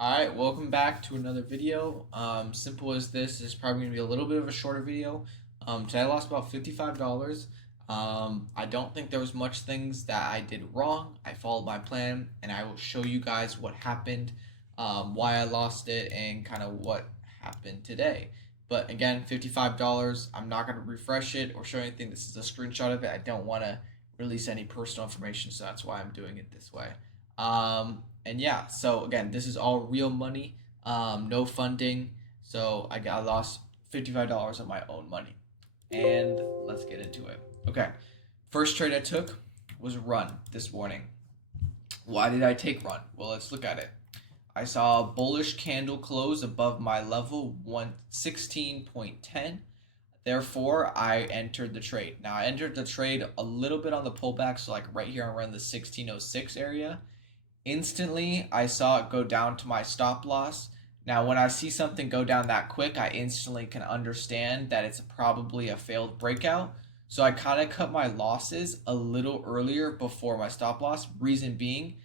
Alright, welcome back to another video. Simple as this is probably going to be a little bit of a shorter video. Today I lost about $55. I don't think there was much things that I did wrong. I followed my plan and I will show you guys what happened, why I lost it, and kind of what happened today. But again, $55, I'm not going to refresh it or show anything. This is a screenshot of it. I don't want to release any personal information, so that's why I'm doing it this way. And yeah, so again, this is all real money, no funding. So I lost $55 of my own money. And let's get into it. Okay, first trade I took was run this morning. Why did I take run? Well, let's look at it. I saw a bullish candle close above my level 116.10. Therefore, I entered the trade. Now, I entered the trade a little bit on the pullback, so like right here around the 1606 area. Instantly, I saw it go down to my stop loss. Now, when I see something go down that quick, I instantly can understand that it's probably a failed breakout. So I kind of cut my losses a little earlier before my stop loss. Reason being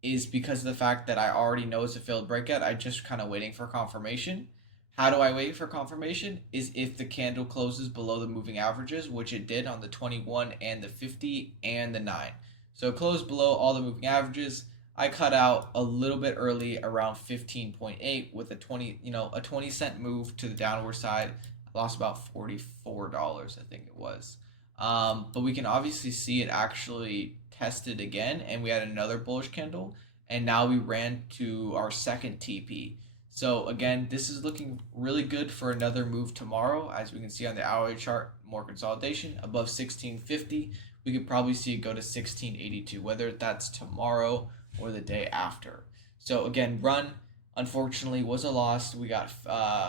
is because of the fact that I already know it's a failed breakout. I just kind of waiting for confirmation. How do I wait for confirmation? Is if the candle closes below the moving averages, which it did on the 21 and the 50 and the 9. So it closed below all the moving averages. I cut out a little bit early around 15.8 with a 20 cent move to the downward side. I lost about $44, I think it was. But we can obviously see it actually tested again, and we had another bullish candle, and now we ran to our second TP. So again, this is looking really good for another move tomorrow. As we can see on the hourly chart, more consolidation above 1650. We could probably see it go to 1682, whether that's tomorrow or the day after. So again, run unfortunately was a loss. We got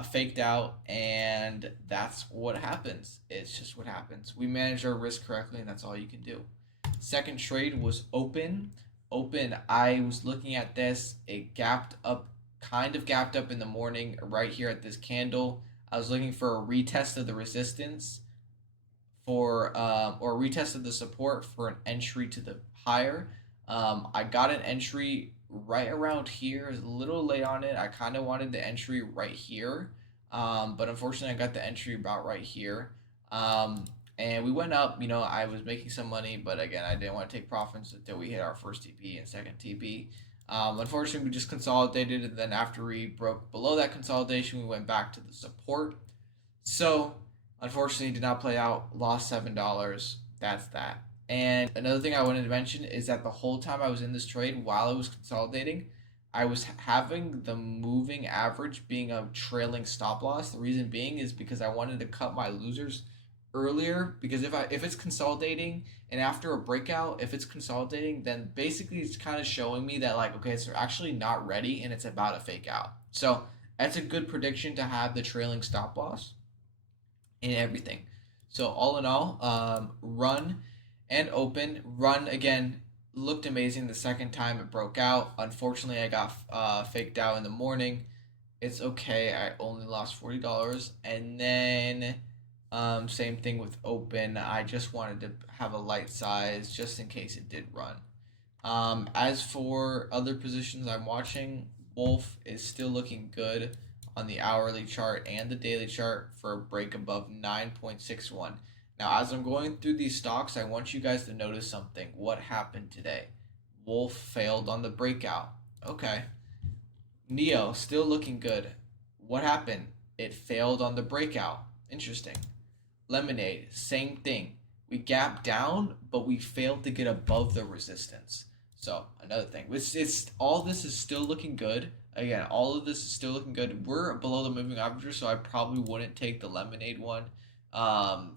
faked out, and that's what happens. It's just what happens. We managed our risk correctly, and that's all you can do. Second trade was open. Open, I was looking at this. It gapped up, kind of gapped up in the morning right here at this candle. I was looking for a retest of the resistance for or retest of the support for an entry to the higher. I got an entry right around here. It's a little late on it. I kind of wanted the entry right here, but unfortunately, I got the entry about right here. And we went up. I was making some money, but again, I didn't want to take profits until we hit our first TP and second TP. Unfortunately, we just consolidated, and then after we broke below that consolidation, we went back to the support. So, unfortunately, did not play out. Lost $7. That's that. And another thing I wanted to mention is that the whole time I was in this trade, while it was consolidating, I was having the moving average being a trailing stop loss. The reason being is because I wanted to cut my losers earlier, because if it's consolidating and after a breakout, if it's consolidating, then basically it's kind of showing me that, like, okay, it's actually not ready and it's about to fake out. So that's a good prediction to have the trailing stop loss in everything. So all in all, run and open. Run again looked amazing the second time it broke out. Unfortunately, I got faked out in the morning. It's okay. I only lost $40, and then same thing with open. I just wanted to have a light size just in case it did run. As for other positions I'm watching, Wolf is still looking good on the hourly chart and the daily chart for a break above 9.61. Now, as I'm going through these stocks, I want you guys to notice something. What happened today? Wolf failed on the breakout. Okay. Neo still looking good. What happened? It failed on the breakout. Interesting. Lemonade, same thing. We gapped down, but we failed to get above the resistance. So another thing, it's all this is still looking good. Again, all of this is still looking good. We're below the moving averages, so I probably wouldn't take the lemonade one.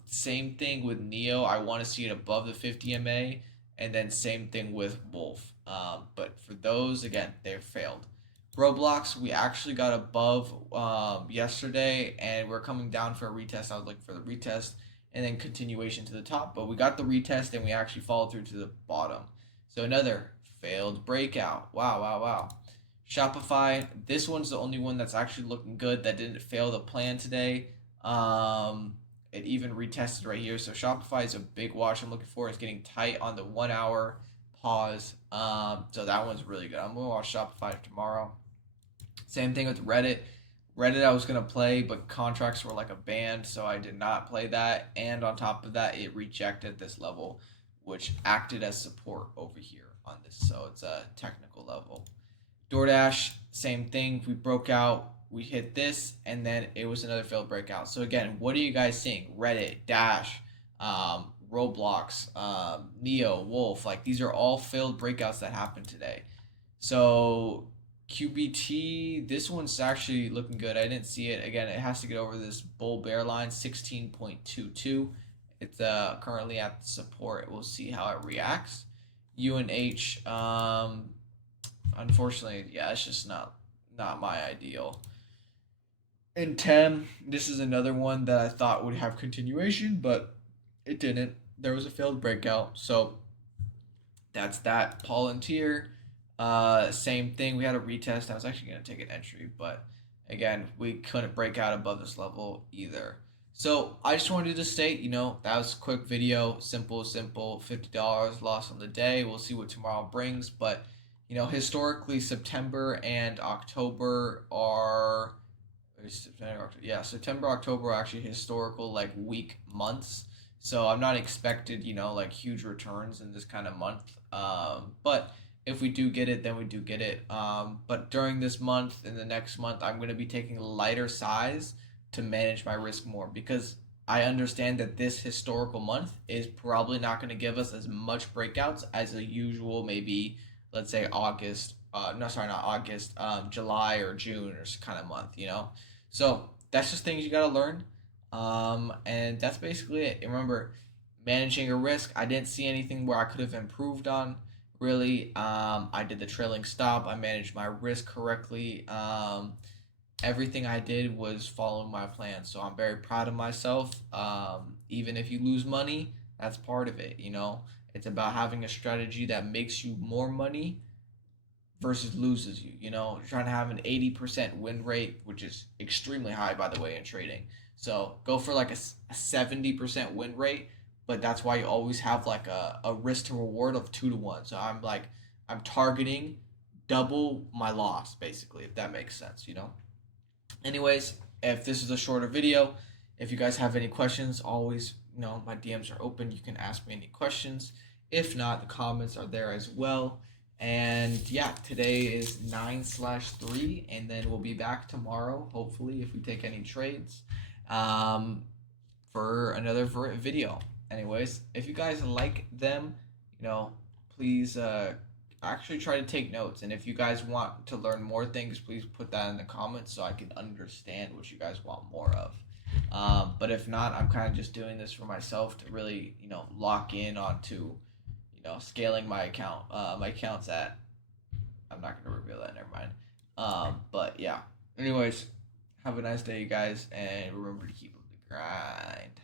Same thing with Neo. I want to see it above the 50 MA, and then same thing with Wolf. But for those, again, they failed. Roblox, we actually got above yesterday, and we're coming down for a retest. I was looking for the retest and then continuation to the top, but we got the retest and we actually followed through to the bottom. So another failed breakout. Wow, wow, wow. Shopify, this one's the only one that's actually looking good that didn't fail the plan today. It even retested right here. So Shopify is a big watch I'm looking for. It's getting tight on the 1 hour pause. So that one's really good. I'm gonna watch Shopify tomorrow. Same thing with Reddit. Reddit I was gonna play, but contracts were like a band, so I did not play that. And on top of that, it rejected this level, which acted as support over here on this. So it's a technical level. DoorDash, same thing. We broke out, we hit this, and then it was another failed breakout. So again, what are you guys seeing? Reddit, Dash, Roblox, Neo, Wolf, like these are all failed breakouts that happened today. So QBT, this one's actually looking good. I didn't see it. Again, it has to get over this bull bear line, 16.22. It's currently at the support. We'll see how it reacts. UNH, unfortunately, yeah, it's just not my ideal. And Tem, this is another one that I thought would have continuation, but it didn't. There was a failed breakout, so that's that. Palantir, same thing. We had a retest. I was actually gonna take an entry, but again, we couldn't break out above this level either. So I just wanted to state, that was a quick video, simple, $50 loss on the day. We'll see what tomorrow brings, but historically, September and October are September, October are actually historical like weak months. So I'm not expected, like huge returns in this kind of month. But if we do get it, then we do get it. But during this month and the next month, I'm going to be taking lighter size to manage my risk more because I understand that this historical month is probably not going to give us as much breakouts as a usual, maybe let's say August. No, sorry, not August. July or June or kind of month. So that's just things you got to learn. And that's basically it. And remember, managing a risk. I didn't see anything where I could have improved on. Really, I did the trailing stop. I managed my risk correctly. Everything I did was following my plan. So I'm very proud of myself. Even if you lose money, that's part of it. It's about having a strategy that makes you more money versus loses you. You're trying to have an 80% win rate, which is extremely high, by the way, in trading. So go for like a 70% win rate, but that's why you always have like a risk to reward of 2 to 1. So I'm targeting double my loss, basically, if that makes sense. Anyways, if this is a shorter video, if you guys have any questions, always, my DMs are open. You can ask me any questions. If not, the comments are there as well. And yeah, today is 9/3, and then we'll be back tomorrow, hopefully, if we take any trades, for another video. Anyways, if you guys like them, please actually try to take notes. And if you guys want to learn more things, please put that in the comments so I can understand what you guys want more of. But if not, I'm kind of just doing this for myself to really, lock in onto scaling my account. My account's at. I'm not gonna reveal that. Never mind. But yeah. Anyways, have a nice day, you guys, and remember to keep up the grind.